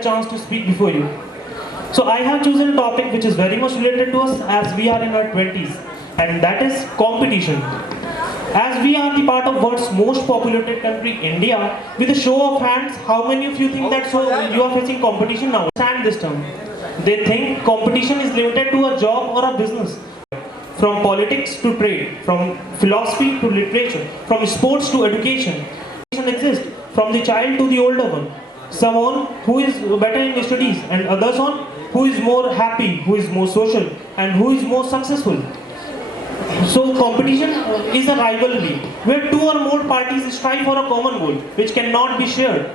a chance to speak before you. So I have chosen a topic which is very much related to us as we are in our 20s, and that is competition. As we are the part of world's most populated country, India, with a show of hands, how many of you think that you are facing competition now? Understand this term. They think competition is limited to a job or a business. From politics to trade, from philosophy to literature, from sports to education. Competition exists from the child to the older one. Someone who is better in studies and others on who is more happy, who is more social and who is more successful. So competition is a rivalry where two or more parties strive for a common goal which cannot be shared.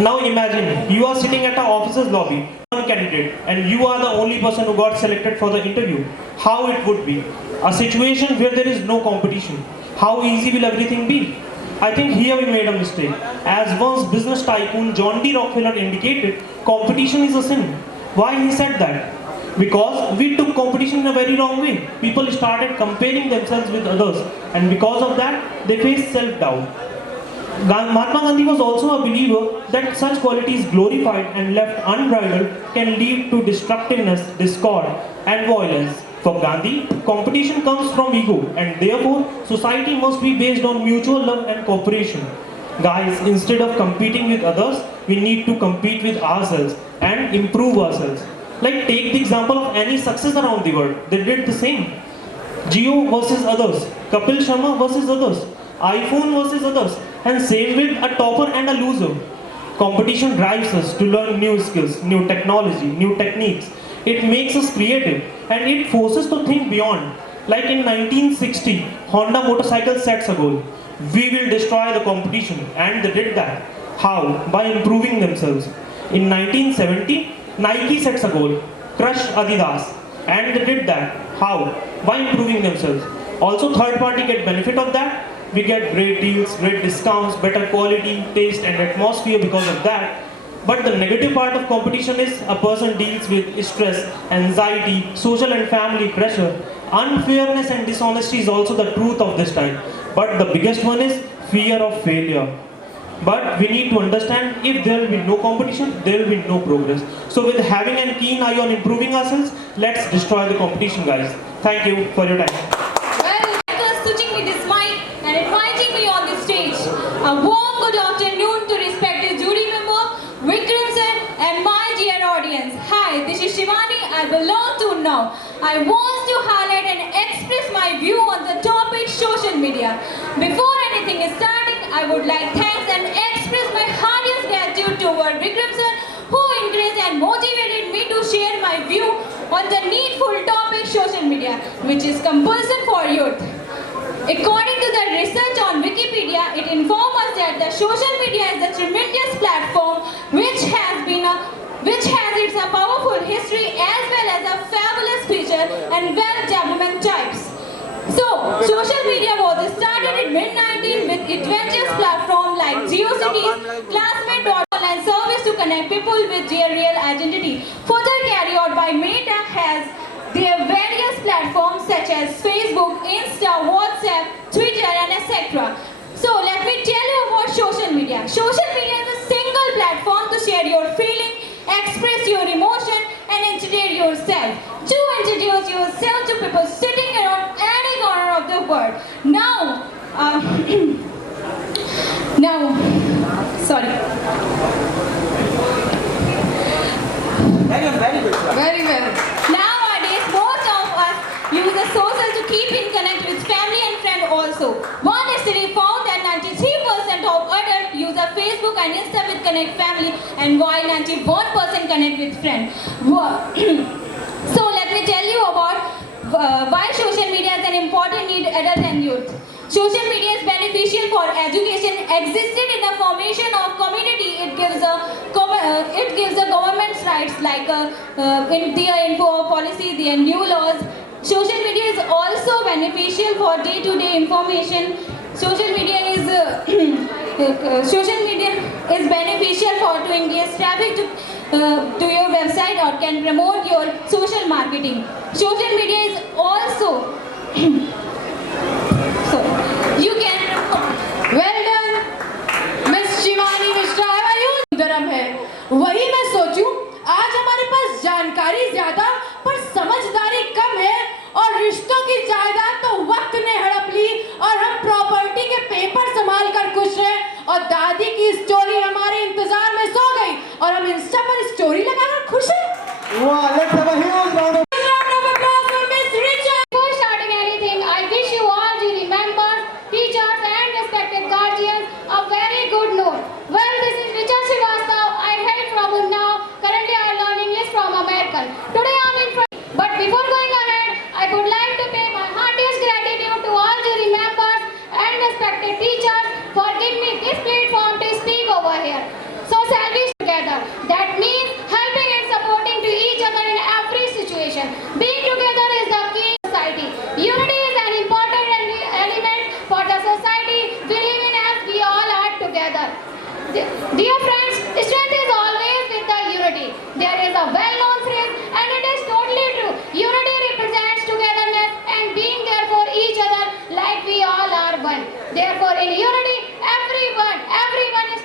Now imagine you are sitting at an officer's lobby, one candidate, and you are the only person who got selected for the interview. How it would be? A situation where there is no competition. How easy will everything be? I think here we made a mistake. As once business tycoon John D. Rockefeller indicated, competition is a sin. Why he said that? Because we took competition in a very wrong way. People started comparing themselves with others, and because of that, they faced self-doubt. Mahatma Gandhi was also a believer that such qualities glorified and left unbridled can lead to destructiveness, discord, and violence. For Gandhi, competition comes from ego, and therefore society must be based on mutual love and cooperation. Guys, instead of competing with others, we need to compete with ourselves and improve ourselves. Like take the example of any success around the world. They did the same. Jio versus others, Kapil Sharma versus others, iPhone versus others, and same with a topper and a loser. Competition drives us to learn new skills, new technology, new techniques. It makes us creative and it forces to think beyond. Like in 1960, Honda motorcycle sets a goal. We will destroy the competition, and they did that. How? By improving themselves. In 1970, Nike sets a goal, crush Adidas, and they did that. How? By improving themselves. Also third party get benefit of that. We get great deals, great discounts, better quality, taste and atmosphere because of that. But the negative part of competition is a person deals with stress, anxiety, social and family pressure. Unfairness and dishonesty is also the truth of this time. But the biggest one is fear of failure. But we need to understand if there will be no competition, there will be no progress. So with having a keen eye on improving ourselves, let's destroy the competition, guys. Thank you for your time. Well, thank switching me this mic and inviting me on the stage. A warm good afternoon to respected jury member, Vikram sir, and my dear audience. Hi, this is Shivani. I belong to Now. I want to highlight and express my view on the topic social media. Before anything is starting, I would like thanks and express my heartiest gratitude toward Vikram sir, who encouraged and motivated me to share my view on the needful topic social media, which is compulsion for youth. According to the research on Wikipedia, it informs us that the social media is a tremendous platform which has its powerful history as well as a fabulous feature and well-development types. So, social media was started in mid-19 with adventurous platforms like GeoCities, Classmate.com and service to connect people with their real identity. Further carried out by Meta has their various platforms such as Facebook, Insta, WhatsApp, Twitter and etc. So, let me tell you about social media. Social media is a single platform to share your feeling, express your emotion and entertain yourself. To introduce yourself to people sitting around any corner of the world. Very well. Nowadays, most of us use the social to keep in connect with family and friends also. One study found that 93% of adults use a Facebook and Insta with connect family, and while 91% connect with friends. So let me tell you about why social media is an important need adult and youth. Social media is beneficial for education. Existed in the formation of community. It gives the government's rights like in their info policy, their new laws. Social media is also beneficial for day-to-day information. Social media is beneficial for to engage traffic to your website or can promote your social marketing. Social media is also so you can promote. Well done, Miss Shivani Mishra. Garam hai. जानकारी ज्यादा पर समझदारी कम है, और रिश्तों की जायदाद तो वक्त ने हड़प ली और हम प्रॉपर्टी के पेपर संभाल कर खुश हैं, और दादी की स्टोरी हमारे इंतजार में सो गई और हम इंस्टा पर स्टोरी लगाकर खुश हैं। Wow, let's have a huge round of Before starting anything, I wish you all, dear members, teachers and respected guardians, a very good note. Well, this is Richa Srivastav. I hail from Unnao. Currently, I learn English from American. Today, I am in front. But before going ahead, I would like to pay my heartiest gratitude to all jury members and respected teachers for giving me this platform to speak over here. So, shall we together? That means helping and supporting to each other in every situation. Being together is the key to society. Unity is an important element for the society we live in as we all are together. Dear friends, strength is always with the unity. There is a well-known phrase and it is totally true. Unity represents togetherness and being there for each other like we all are one. Therefore, in unity, everyone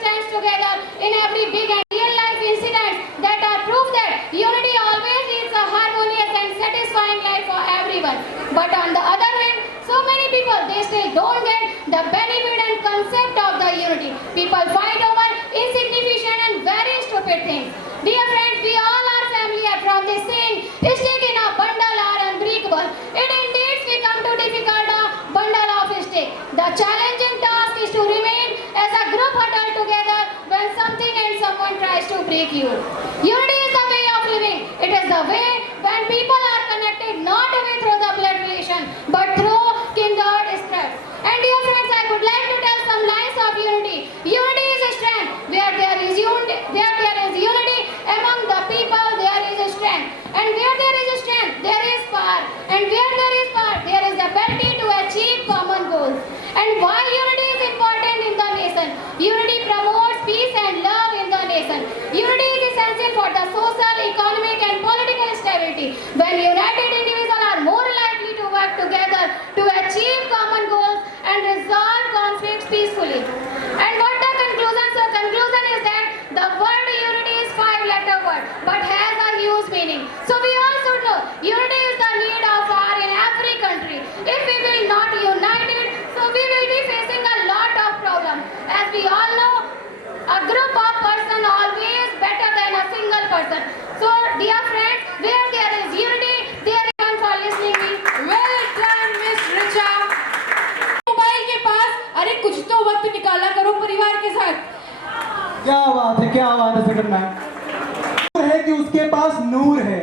stands together in every big and real life incidents that are proof that unity always leads a harmonious and satisfying life for everyone. But on the other hand, so many people, they still don't get the benefit and concept of the unity. People fight over insignificant and very stupid things. Dear friends, we all are familiar from this saying, stick in a bundle are unbreakable. It indeed becomes too difficult a bundle of stick. The challenging task is to remain as a group huddled together when something and someone tries to break you. Unity is the way of living. It is the way when people are connected not only through the blood relation but through kindred threads. And dear friends, I would like to tell some lines of unity. Unity is a strength. Where there is unity among the people, there is a strength. And where there is a strength, there is power. And where there is power, there is the ability to achieve common goals. And why unity is important in the nation? Unity promotes peace and love in the nation. Unity is essential for the social, economic and political stability. When united individuals are more likely to work together to achieve common goals and resolve conflicts peacefully. And what the conclusion? So conclusion is that the word unity is 5-letter word but has a huge meaning. So we all should know unity is the need of our in every country. If we will not unite it, so we will be facing a lot of problems. As we all know, a group of person always better than a single person. So dear friends, where there is unity, there is one for listening me. Well done, Miss Richa. Mobile के पास, अरे कुछ तो वक्त निकाला करो परिवार के साथ। क्या बात है सेकंड मैम है कि उसके पास नूर है,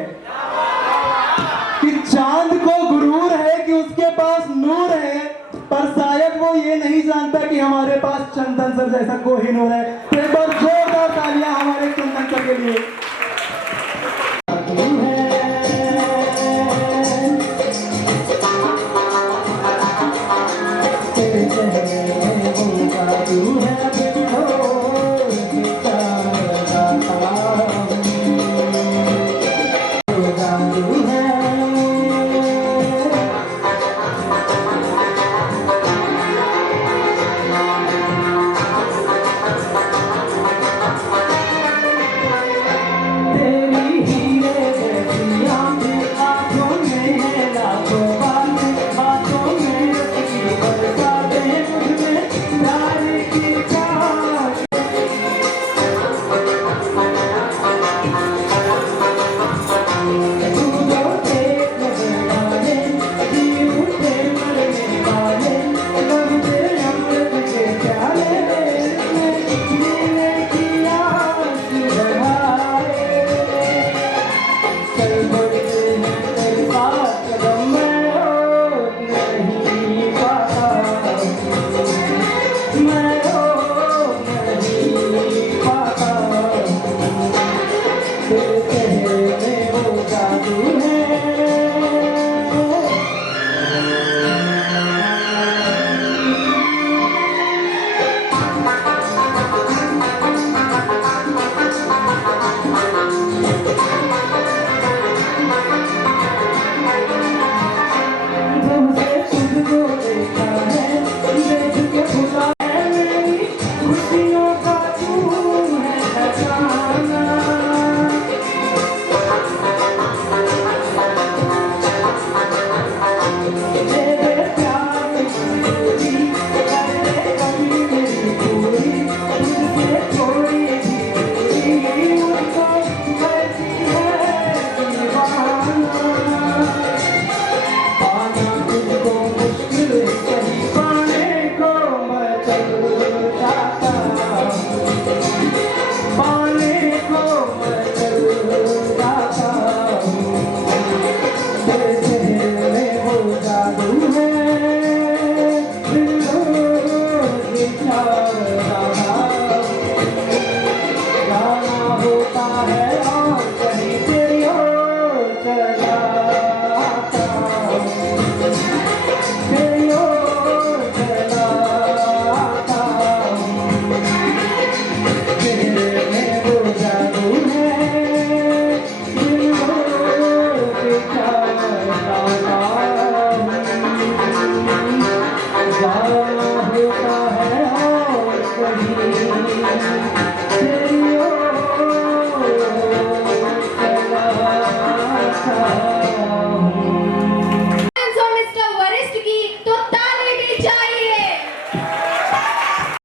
कि चांद को गुरूर है कि उसके पास नूर है, पर शायद वो ये नहीं जानता कि हमारे पास चंदन सर जैसा कोहिनूर है। तो एक बार जोरदार तालियां हमारे चंदन सर के लिए। जाओ